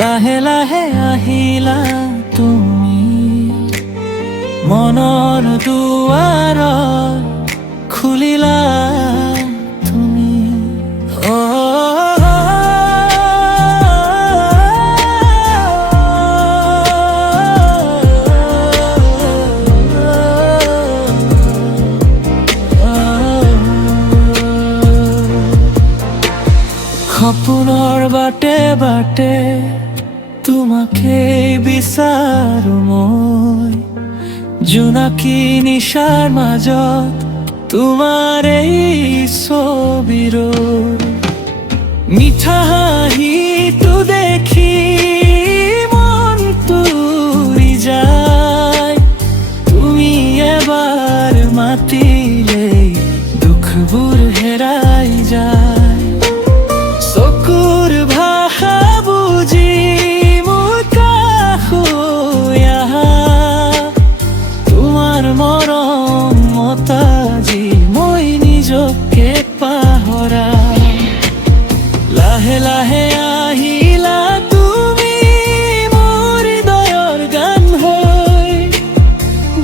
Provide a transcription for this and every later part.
লাহে লাহে আহিলা তুমি মনৰ দুৱাৰ খুলিলা তুমি। সপোনৰ বাটে বাটে তোমাকে বিচাৰো মই, জোনাকী নিশাৰ মাজত তোমাৰ এই ছবিৰ মিঠা হাঁহিটো দেখি মনটো উৰি যায়। তুমি এবাৰ মাতিলেই দুখবোৰ হেৰাই যায়। চকুৰ ভাষা বুজি মোৰ কাষলৈ আহা, তোমাৰ মৰম মতাজি মই নিজকে পাহৰা। লাহে লাহে আহিলা তুমি মোৰ হৃদয়ৰ গান হৈ,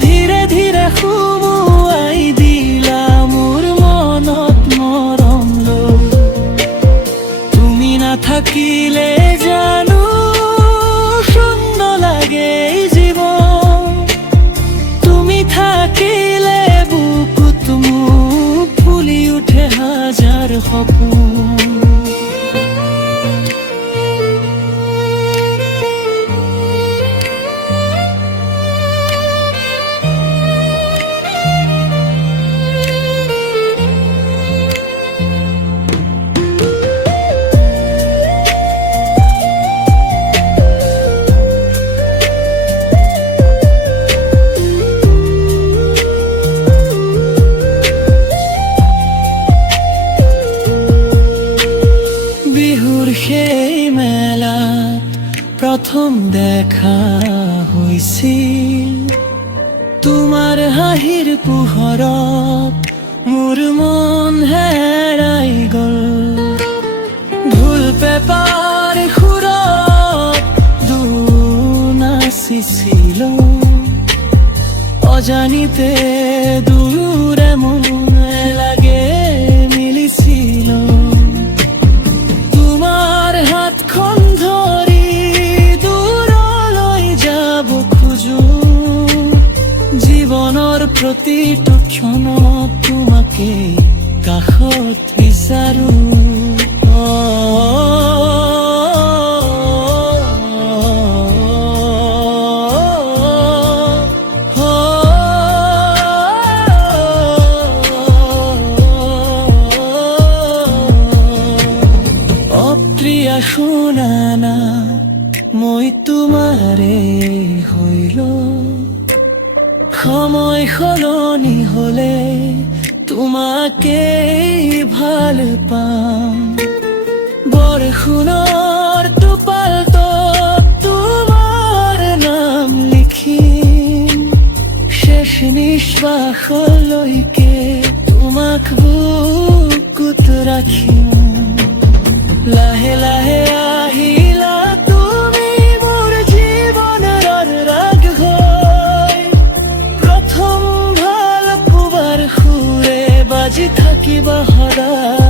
ধীৰে ধীৰে সুমুৱাই দিলা মোৰ মনত মৰম লৈ। তুমি নাথাকিলে জানো শূন্য লাগে জীৱন, তুমি থাকিলে বুকুত মোক ফুলি উঠে হাজাৰ সপোন। সেই মেলাত প্ৰথম দেখা হৈছিল, তোমাৰ হাঁহিৰ পোহৰত মোৰ মন হেৰাই গ'ল। ঢোল পেপাৰ সুৰত নাচিছিলো, অজানিতে দূৰে মন লাগে মিলিছিল। হাতখন ধৰি দূৰলৈ যাব খোজো, জীৱনৰ প্ৰতিটো ক্ষণত তোমাকে কাষত বিচাৰো। প্ৰিয়া শুনা না, মই তোমাৰে হৈলো। সময় সলনি হলে তোমাকে ভাল পাম। বৰষুণৰ টোপালত তোমাৰ নাম লিখিম, শেষ নিশ্বাসলৈকে তোমাক বুকুত ৰাখিম। লাহে লাহে আহিলা তুমি মোৰ জীৱনৰ ৰাগ হৈ, প্ৰথম ভাল পোৱাৰ সুৰে বাজি থাকিবা সদায়।